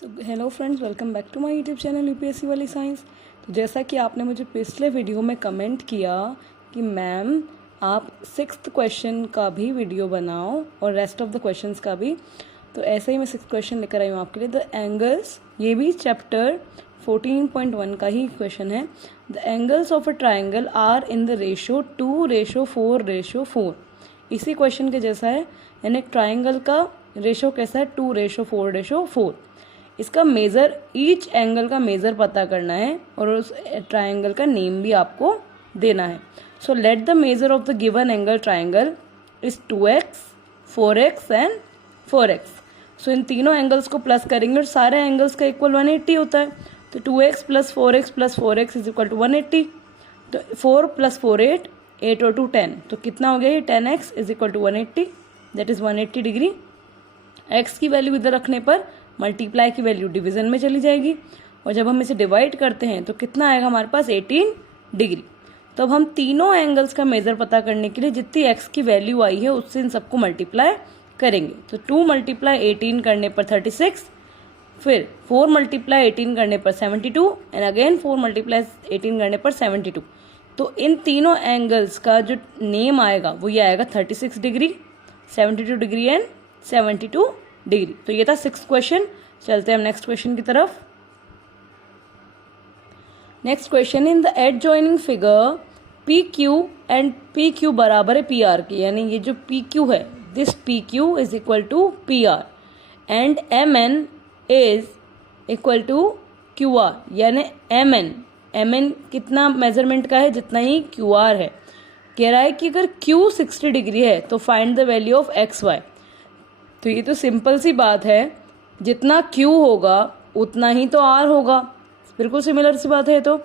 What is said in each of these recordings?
Hello friends, welcome back to my YouTube channel UPSC वाली science. तो जैसा कि आपने मुझे पिछले वीडियो में कमेंट किया कि मैम आप 6th क्वेश्चन का भी वीडियो बनाओ और रेस्ट ऑफ द क्वेश्चंस का भी, तो ऐसे ही मैं 6th क्वेश्चन लेकर आई हूँ आपके लिए। द एंगल्स, ये भी चैप्टर 14.1 का ही क्वेश्चन है। The angles of a triangle are in the ratio 2:4:4। इसी क्वेश्चन के जैसा है, यानी एक ट्राइंगल का रेशो कैसा है, 2:4:4। इसका मेज़र, ईच एंगल का मेज़र पता करना है और उस ट्राइंगल का नेम भी आपको देना है। So let the measure of the given angle triangle is 2x, 4x and 4x। सो इन तीनों एंगल्स को प्लस करेंगे और सारे एंगल्स का इक्वल 180 होता है। तो 2x + 4x + 4x is equal to 180। तो 4 + 4 8 और 2 10, तो कितना हो गया ये 10x is equal to 180, that is 180 degree. x की वैल्यू इधर रखने पर मल्टीप्लाई की वैल्यू डिवीजन में चली जाएगी और जब हम इसे डिवाइड करते हैं तो कितना आएगा हमारे पास 18 डिग्री। तो अब हम तीनों एंगल्स का मेजर पता करने के लिए जितनी x की वैल्यू आई है उससे इन सबको मल्टीप्लाई करेंगे। तो 2 × 18 करने पर 36, फिर 4 × 18 करने पर 72 एंड अगेन 4 × 18 करने पर 72। तो इन तीनों एंगल्स का जो नेम आएगा वो ये आएगा 36 डिग्री, 72 डिग्री एंड 72 डिग्री। तो ये था 6th क्वेश्चन। चलते हैं हम नेक्स्ट क्वेश्चन की तरफ। Next question, in the adjoining figure P Q and P Q बराबर है पी आर के, यानी ये जो पी क्यू है, this P Q is equal to P R and M N is equal to Q R, यानी M N कितना measurement का है, जितना ही क्यू आर है। कह रहा है कि अगर क्यू 60 डिग्री है तो find the value of X Y. तो ये तो सिंपल सी बात है, जितना Q होगा उतना ही तो R होगा, बिल्कुल सिमिलर सी बात है। तो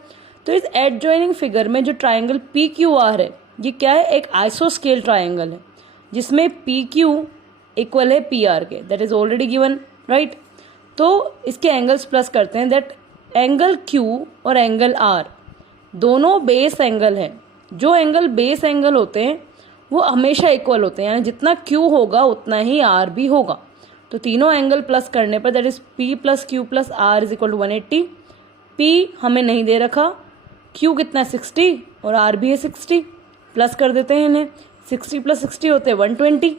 इस एडजॉइनिंग फिगर में जो ट्राइंगल PQR है, ये क्या है, एक आइसोस्केल ट्राइंगल है जिसमें PQ इक्वल है PR के, that is already given, right. तो इसके एंगल्स प्लस करते हैं, दैट एंगल Q और एंगल R दोनों बेस एंगल है। जो एंगल बेस एंगल होते हैं वो हमेशा इक्वल होते हैं, यानी जितना Q होगा उतना ही R भी होगा। तो तीनों एंगल प्लस करने पर that is P + Q + R is equal to 180। P हमें नहीं दे रखा, Q कितना 60 और R भी है 60, प्लस कर देते हैं इन्हें। 60 + 60 होते हैं 120।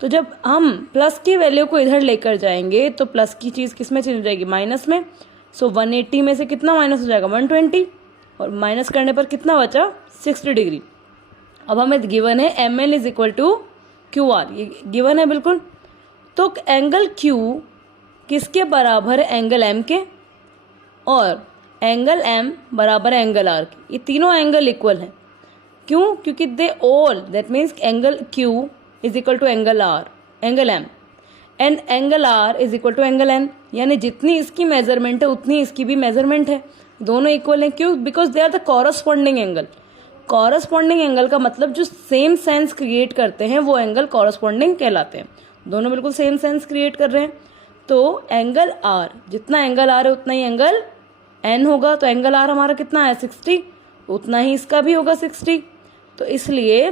तो जब हम प्लस की वैल्यू को इधर लेकर जाएंगे तो प्लस की चीज़ किस में चली जाएगी, माइनस में। सो 180 में से कितना माइनस हो जाएगा, 120, और माइनस करने पर कितना बचा, 60 डिग्री। अब हमें गिवन है M L is equal to Q R, ये गिवन है बिल्कुल। तो एंगल क्यू किसके बराबर है, एंगल एम के, और एंगल एम बराबर है एंगल आर के। ये तीनों एंगल इक्वल हैं। क्यों, क्योंकि they all, that means angle Q is equal to angle R, angle M, and angle R is equal to angle N, यानी जितनी इसकी मेजरमेंट है उतनी इसकी भी मेजरमेंट है। दोनों इक्वल हैं, क्यों, because they are the corresponding angle. Corresponding angle का मतलब जो सेम सेंस क्रिएट करते हैं वो एंगल कॉरस्पॉन्डिंग कहलाते हैं। दोनों बिल्कुल सेम सेंस क्रिएट कर रहे हैं। तो एंगल आर, जितना एंगल आर है उतना ही एंगल एन होगा। तो एंगल आर हमारा कितना है 60, उतना ही इसका भी होगा 60। तो इसलिए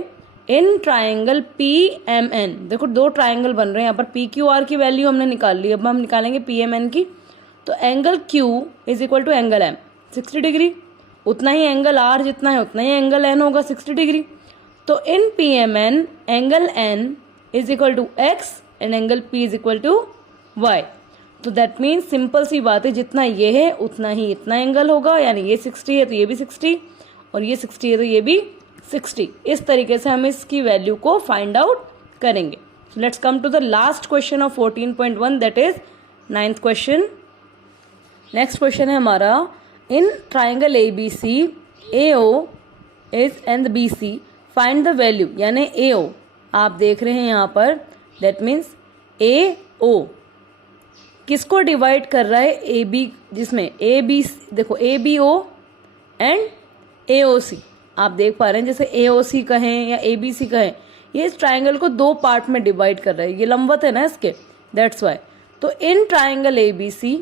in triangle P M N, देखो दो ट्राइंगल बन रहे हैं यहाँ पर। पी क्यू आर की वैल्यू हमने निकाल ली, अब हम निकालेंगे पी एम एन की। तो angle Q is equal to angle M 60 degree, उतना ही एंगल आर जितना है उतना ही एंगल एन होगा 60 डिग्री। तो in P M N angle N is equal to x and angle P is equal to y. तो दैट मीन्स सिंपल सी बात है, जितना ये है उतना ही इतना एंगल होगा, यानी ये 60 है तो ये भी 60, और ये 60 है तो ये भी 60। इस तरीके से हम इसकी वैल्यू को फाइंड आउट करेंगे। So let's come to the last question of 14.1, that is 9th question. Next question है हमारा, in triangle ABC AO is and BC find the value, यानी AO आप देख रहे हैं यहाँ पर, दैट मीन्स AO किसको डिवाइड कर रहा है, AB, जिसमें AB, देखो ABO एंड AOC आप देख पा रहे हैं। जैसे AOC कहें या ABC कहें, ये इस ट्राइंगल को दो पार्ट में डिवाइड कर रहा है, ये लंबवत है ना इसके, दैट्स वाई। तो in triangle ABC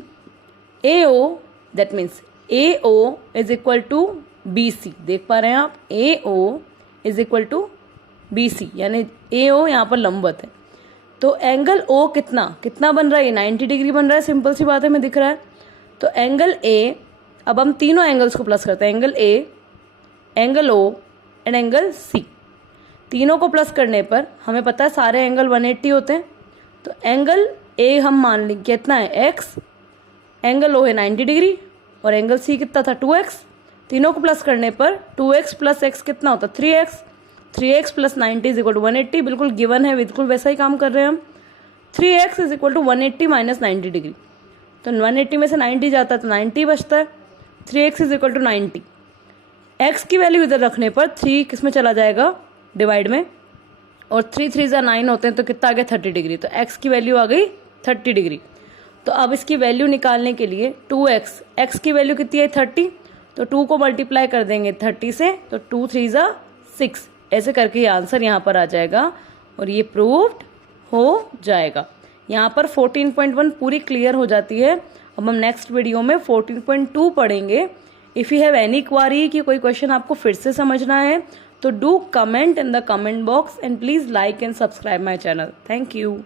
AO, that means AO is equal to BC, देख पा रहे हैं आप, AO is equal to BC, यानी AO यहाँ पर लंबवत है। तो एंगल ओ कितना बन रहा है, ये 90 डिग्री बन रहा है, सिंपल सी बात है, हमें दिख रहा है। तो एंगल ए, अब हम तीनों एंगल्स को प्लस करते हैं, angle A, angle O and angle C. तीनों को प्लस करने पर हमें पता है सारे एंगल 180 होते हैं। तो एंगल ए हम मान लेंगे कितना है, एक्स, एंगल ओ है 90 डिग्री और एंगल सी कितना था, 2x। तीनों को प्लस करने पर 2x प्लस एक्स कितना होता है, 3x। 3x plus 90 is equal to 180, बिल्कुल गिवन है, बिल्कुल वैसा ही काम कर रहे हैं हम। 3x is equal to 180 minus 90 degree, तो 180 में से 90 जाता है तो 90 बचता है। 3x is equal to 90, x की वैल्यू इधर रखने पर 3 किस में चला जाएगा, डिवाइड में, और 3 3 9 होते हैं तो कितना आ गया, 30 डिग्री। तो x की वैल्यू आ गई 30 डिग्री। तो अब इसकी वैल्यू निकालने के लिए 2x, x की वैल्यू कितनी है 30, तो 2 को मल्टीप्लाई कर देंगे 30 से, तो 2 3 6, ऐसे करके ये आंसर यहाँ पर आ जाएगा और ये प्रूव्ड हो जाएगा। यहाँ पर 14.1 पूरी क्लियर हो जाती है। अब हम नेक्स्ट वीडियो में 14.2 पढ़ेंगे। इफ़ यू हैव एनी क्वारी कि कोई क्वेश्चन आपको फिर से समझना है तो do comment in the comment box and please like and subscribe my channel. Thank you.